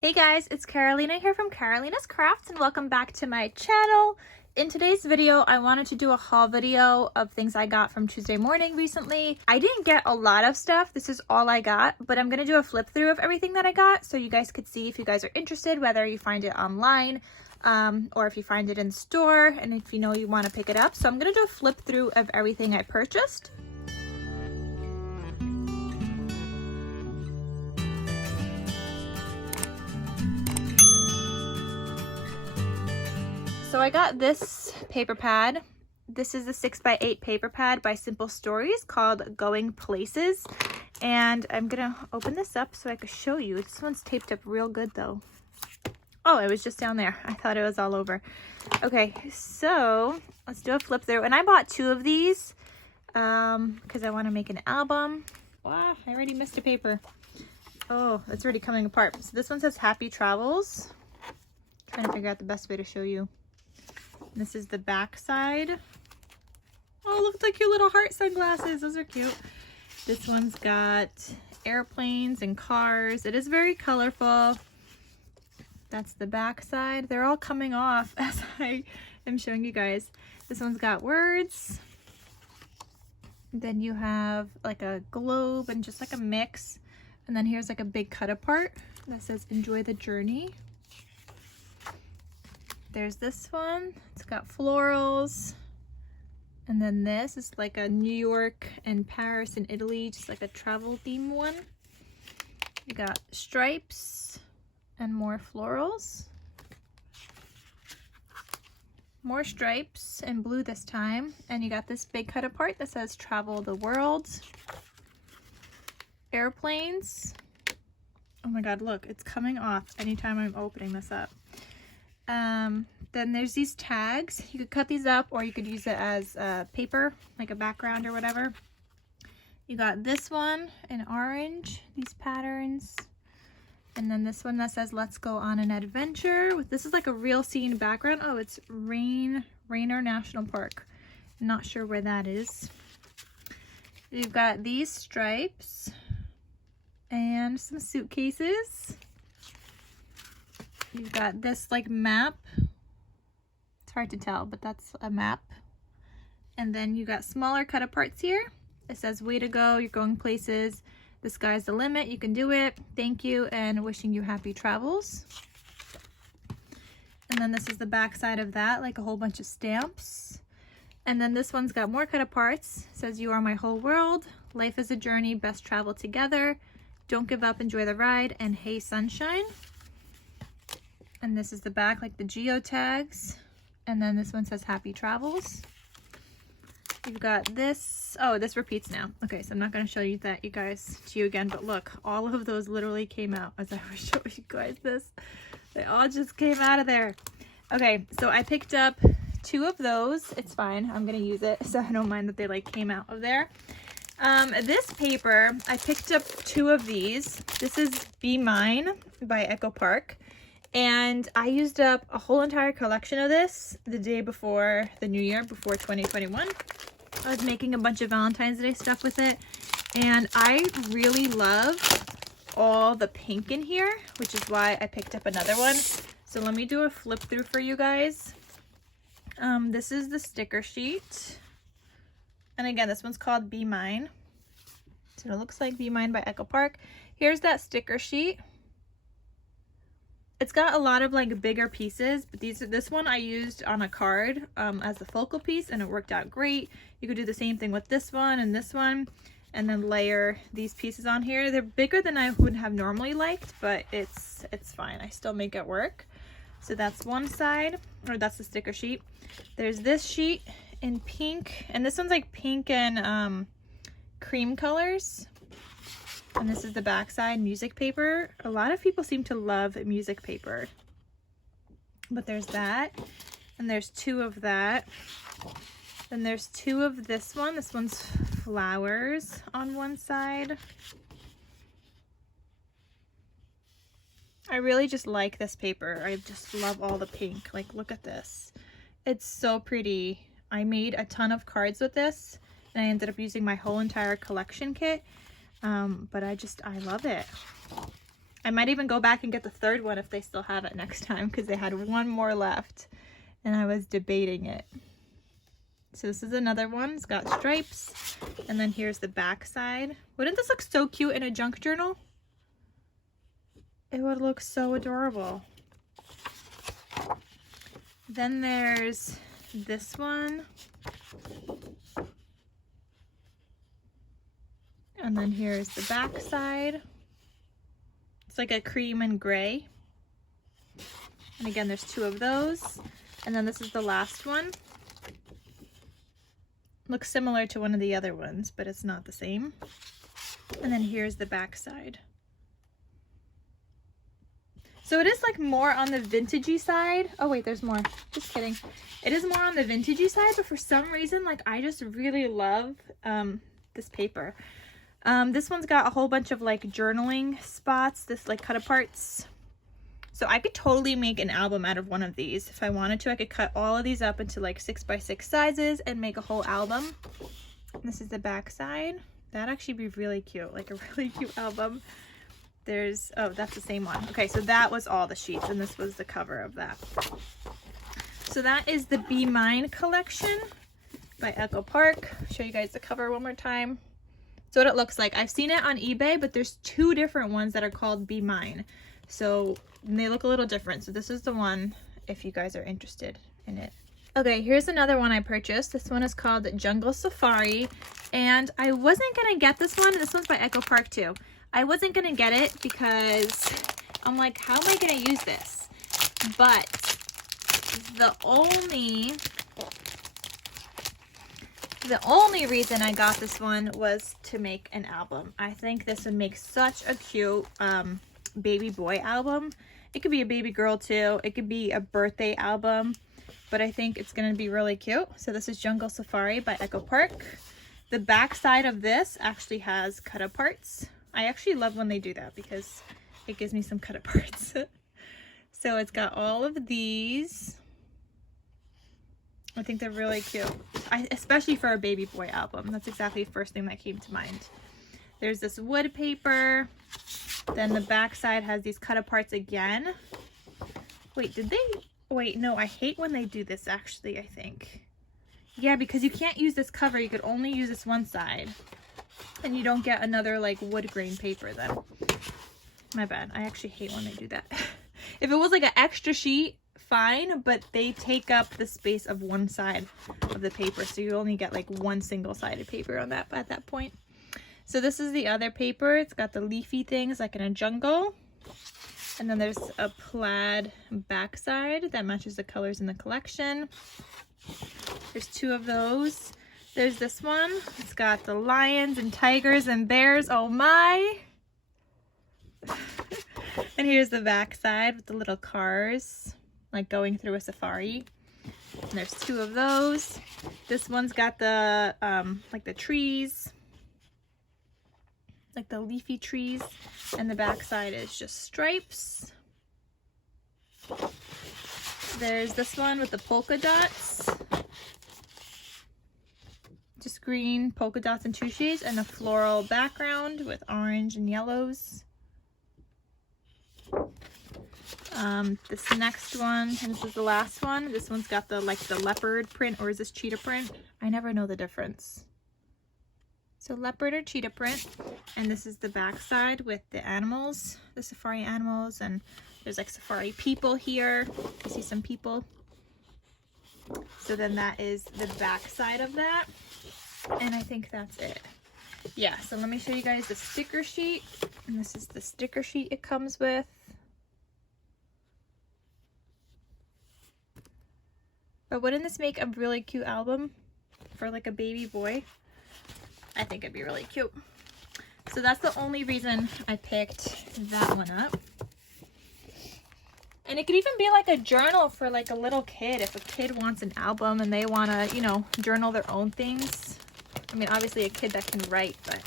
Hey guys, it's Carolina here from KarolinasKrafts and welcome back to my channel. In today's video, I wanted to do a haul video of things I got from Tuesday morning recently. I didn't get a lot of stuff. This is all I got, but I'm going to do a flip through of everything that I got so you guys could see if you guys are interested, whether you find it online or if you find it in store and if you know you want to pick it up. So I'm going to do a flip through of everything I purchased. So I got this paper pad. This is the 6x8 paper pad by Simple Stories called Going Places. And I'm gonna open this up so I can show you. This one's taped up real good though. Oh, it was just down there. I thought it was all over. Okay, so let's do a flip through. And I bought 2 of these because I want to make an album. Wow, I already missed a paper. Oh, it's already coming apart. So this one says Happy Travels. Trying to figure out the best way to show you. This is the back side. Oh, looks like your little heart sunglasses. Those are cute. This one's got airplanes and cars. It is very colorful. That's the back side. They're all coming off as I am showing you guys. This one's got words. Then you have like a globe and just like a mix. And then here's like a big cut apart that says enjoy the journey. There's this one. It's got florals. And then this is like a New York and Paris and Italy, just like a travel theme one. You got stripes and more florals. More stripes and blue this time. And you got this big cut apart that says travel the world. Airplanes. Oh my god, look, it's coming off anytime I'm opening this up. Then there's these tags. You could cut these up or you could use it as paper, like a background or whatever. You got this one in orange, these patterns. And then this one that says let's go on an adventure. This is like a real scene background. Oh, it's Rainier National Park. Not sure where that is. You've got these stripes and some suitcases. You've got this like map. It's hard to tell, but that's a map. And then you got smaller cut aparts here. It says way to go, you're going places. The sky's the limit, you can do it. Thank you and wishing you happy travels. And then this is the back side of that, like a whole bunch of stamps. And then this one's got more cut aparts. It says you are my whole world. Life is a journey, best travel together. Don't give up, enjoy the ride. And hey sunshine. And this is the back, like the geotags. And then this one says happy travels. You've got this. Oh, this repeats now. Okay, so I'm not going to show you that, you guys, to you again. But look, all of those literally came out as I was showing you guys this. They all just came out of there. Okay, so I picked up 2 of those. It's fine. I'm going to use it, so I don't mind that they like came out of there. This paper, I picked up 2 of these. This is Be Mine by Echo Park. And I used up a whole entire collection of this the day before the new year, before 2021. I was making a bunch of Valentine's Day stuff with it. And I really love all the pink in here, which is why I picked up another one. So let me do a flip through for you guys. This is the sticker sheet. And again, this one's called Be Mine. So it looks like Be Mine by Echo Park. Here's that sticker sheet. It's got a lot of like bigger pieces, but this one I used on a card as the focal piece and it worked out great. You could do the same thing with this one and then layer these pieces on here. They're bigger than I would have normally liked, but it's fine. I still make it work. So that's one side, or that's the sticker sheet. There's this sheet in pink, and this one's like pink and cream colors. And this is the backside, music paper. A lot of people seem to love music paper. But there's that. And there's 2 of that. Then there's 2 of this one. This one's flowers on one side. I really just like this paper. I just love all the pink. Like, look at this. It's so pretty. I made a ton of cards with this. And I ended up using my whole entire collection kit. But I love it. I might even go back and get the third one if they still have it next time, because they had one more left and I was debating it. So this is another one. It's got stripes, and then here's the back side. Wouldn't this look so cute in a junk journal? It would look so adorable. Then there's this one. And then here's the back side. It's like a cream and gray. And again, there's two of those. And then this is the last one. Looks similar to one of the other ones, but it's not the same. And then here's the back side. So it is like more on the vintagey side. Oh wait, there's more. Just kidding. It is more on the vintagey side, but for some reason, like, I just really love this paper. This one's got a whole bunch of like journaling spots, this like cut aparts. So I could totally make an album out of one of these. If I wanted to, I could cut all of these up into like 6x6 sizes and make a whole album. This is the back side. That'd actually be really cute, like a really cute album. There's, oh, that's the same one. Okay, so that was all the sheets, and this was the cover of that. So that is the Be Mine collection by Echo Park. I'll show you guys the cover one more time. So what it looks like. I've seen it on eBay, but there's two different ones that are called Be Mine. So they look a little different. So this is the one if you guys are interested in it. Okay, here's another one I purchased. This one is called Jungle Safari. And I wasn't going to get this one. This one's by Echo Park too. I wasn't going to get it because I'm like, how am I going to use this? But the only reason I got this one was to make an album. I think this would make such a cute baby boy album. It could be a baby girl too. It could be a birthday album, but I think it's going to be really cute. So this is Jungle Safari by Echo Park. The back side of this actually has cut aparts. I actually love when they do that because it gives me some cut aparts. So it's got all of these. I think they're really cute, especially for a baby boy album. That's exactly the first thing that came to mind. There's this wood paper. Then the back side has these cut aparts again. Wait, did they? Wait, no, I hate when they do this actually, I think. Yeah, because you can't use this cover. You could only use this one side. And you don't get another like wood grain paper then. My bad. I actually hate when they do that. If it was like an extra sheet, fine, but they take up the space of one side of the paper, so you only get like one single-sided paper on that at that point. So this is the other paper. It's got the leafy things like in a jungle, and then there's a plaid backside that matches the colors in the collection. There's two of those. There's this one. It's got the lions and tigers and bears. Oh my! And here's the back side with the little cars, like going through a safari. And there's two of those. This one's got the like the trees, like the leafy trees, and the back side is just stripes. There's this one with the polka dots, just green polka dots and two shades, and a floral background with orange and yellows. This next one, and this is the last one. This one's got the like the leopard print, or is this cheetah print? I never know the difference. So leopard or cheetah print, and this is the back side with the animals, the safari animals, and there's like safari people here. You see some people. So then that is the back side of that, and I think that's it. Yeah, so let me show you guys the sticker sheet, and this is the sticker sheet it comes with. But wouldn't this make a really cute album for like a baby boy? I think it'd be really cute. So that's the only reason I picked that one up. And it could even be like a journal for like a little kid. If a kid wants an album and they want to, you know, journal their own things. I mean, obviously a kid that can write, but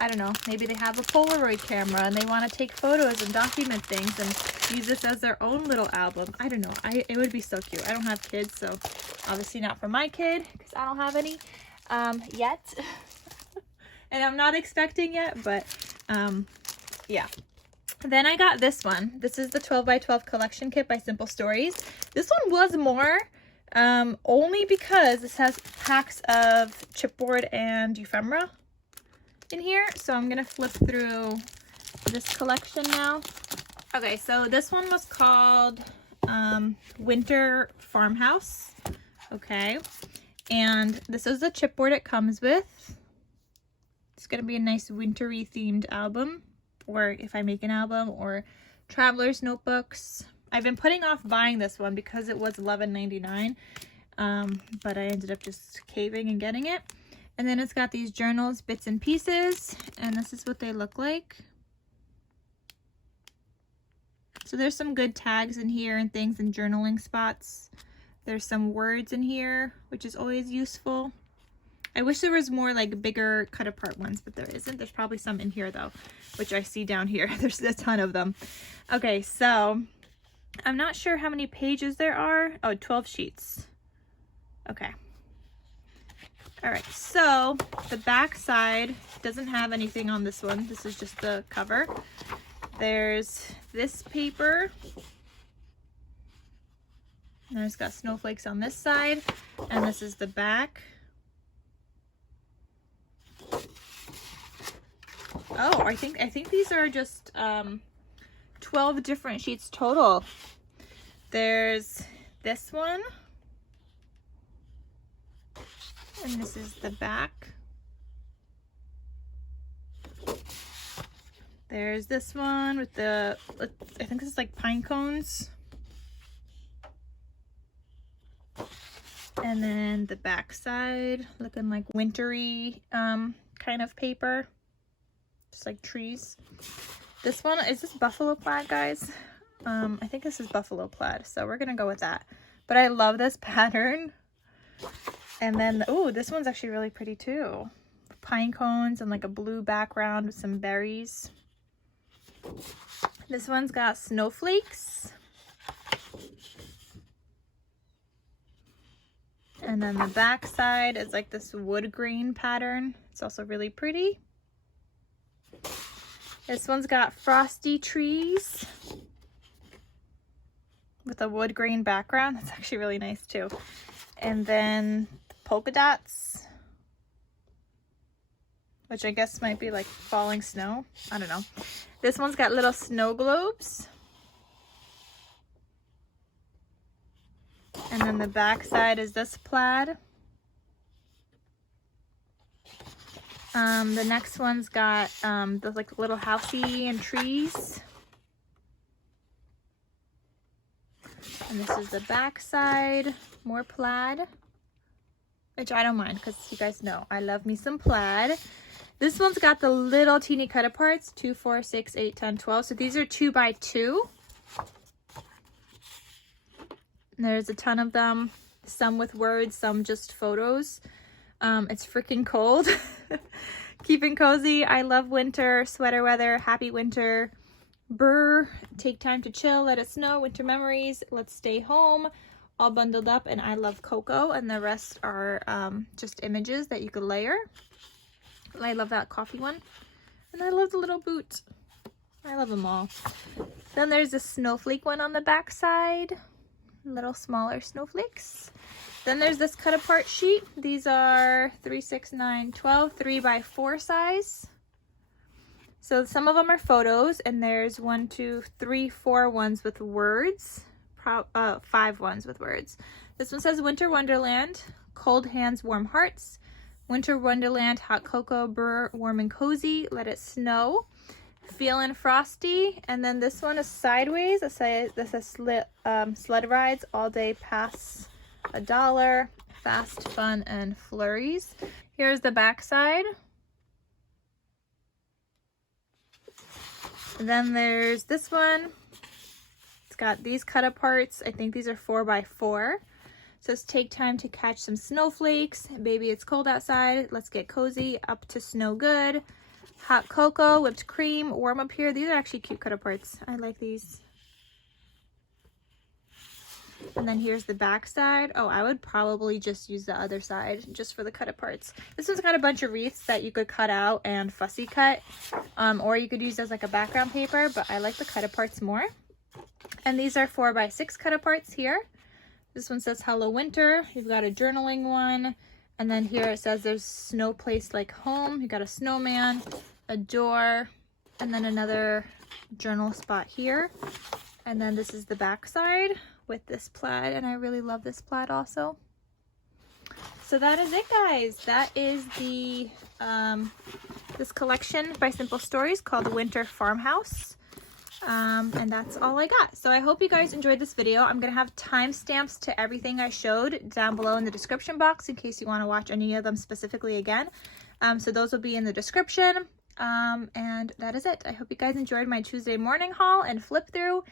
I don't know. Maybe they have a Polaroid camera and they want to take photos and document things and use this as their own little album. I don't know. It would be so cute. I don't have kids, so obviously not for my kid because I don't have any yet. And I'm not expecting yet, but yeah. Then I got this one. This is the 12 by 12 collection kit by Simple Stories. This one was more, only because this has packs of chipboard and ephemera in here. So I'm gonna flip through this collection now. Okay, so this one was called Winter Farmhouse. Okay, and this is the chipboard it comes with. It's gonna be a nice wintry themed album, or if I make an album, or traveler's notebooks. I've been putting off buying this one because it was $11.99, but I ended up just caving and getting it. And then it's got these journals, bits and pieces, and this is what they look like. So there's some good tags in here and things and journaling spots. There's some words in here, which is always useful. I wish there was more like bigger cut apart ones, but there isn't. There's probably some in here though, which I see down here. There's a ton of them. Okay, so I'm not sure how many pages there are. Oh, 12 sheets. Okay. All right, so the back side doesn't have anything on this one. This is just the cover. There's this paper. And it's got snowflakes on this side, and this is the back. Oh, I think these are just 12 different sheets total. There's this one. And this is the back. There's this one with the, I think this is like pine cones. And then the back side looking like wintry kind of paper. Just like trees. This one, is this buffalo plaid, guys? I think this is buffalo plaid, so we're gonna go with that. But I love this pattern. And then, oh, this one's actually really pretty too. Pine cones and like a blue background with some berries. This one's got snowflakes. And then the back side is like this wood grain pattern. It's also really pretty. This one's got frosty trees with a wood grain background. That's actually really nice too. And then polka dots, which I guess might be like falling snow. I don't know. This one's got little snow globes. And then the back side is this plaid. The next one's got the like little housey and trees. And this is the back side, more plaid, which I don't mind because you guys know I love me some plaid. This one's got the little teeny cut aparts, 2, 4, 6, 8, 10, 12. So these are 2 by 2. And there's a ton of them, some with words, some just photos. It's freaking cold. Keeping cozy. I love winter, sweater weather, happy winter. Brr, take time to chill, let it snow, winter memories, let's stay home, all bundled up, and I love cocoa, and the rest are just images that you could layer. I love that coffee one, and I love the little boot. I love them all. Then there's a snowflake one on the back side, little smaller snowflakes. Then there's this cut apart sheet. These are 3, 6, 9, 12, 3 by 4 size. So some of them are photos, and there's 1, 2, 3, 4 ones with words, 5 ones with words. This one says Winter Wonderland, cold hands, warm hearts. Winter Wonderland, hot cocoa, brr, warm and cozy, let it snow. Feelin' frosty. And then this one is sideways. This says sled rides, all day pass $1, fast, fun, and flurries. Here's the back side. Then there's this one. It's got these cut aparts. I think these are 4 by 4. It says take time to catch some snowflakes. Baby, it's cold outside. Let's get cozy. Up to snow good. Hot cocoa, whipped cream, warm up here. These are actually cute cut aparts. I like these. And then here's the back side. Oh, I would probably just use the other side just for the cut aparts. This one's got a bunch of wreaths that you could cut out and fussy cut, or you could use as like a background paper, but I like the cut aparts more. And these are 4x6 cut aparts here. This one says Hello Winter. You've got a journaling one. And then here it says there's snow place like home. You got a snowman, a door, and then another journal spot here. And then this is the back side with this plaid, and I really love this plaid also. So that is it, guys. That is the this collection by Simple Stories called Winter Farmhouse. And that's all I got. So I hope you guys enjoyed this video. I'm gonna have timestamps to everything I showed down below in the description box in case you want to watch any of them specifically again. So those will be in the description. And that is it. I hope you guys enjoyed my Tuesday morning haul and flip through,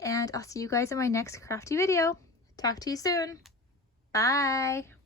and I'll see you guys in my next crafty video. Talk to you soon. Bye.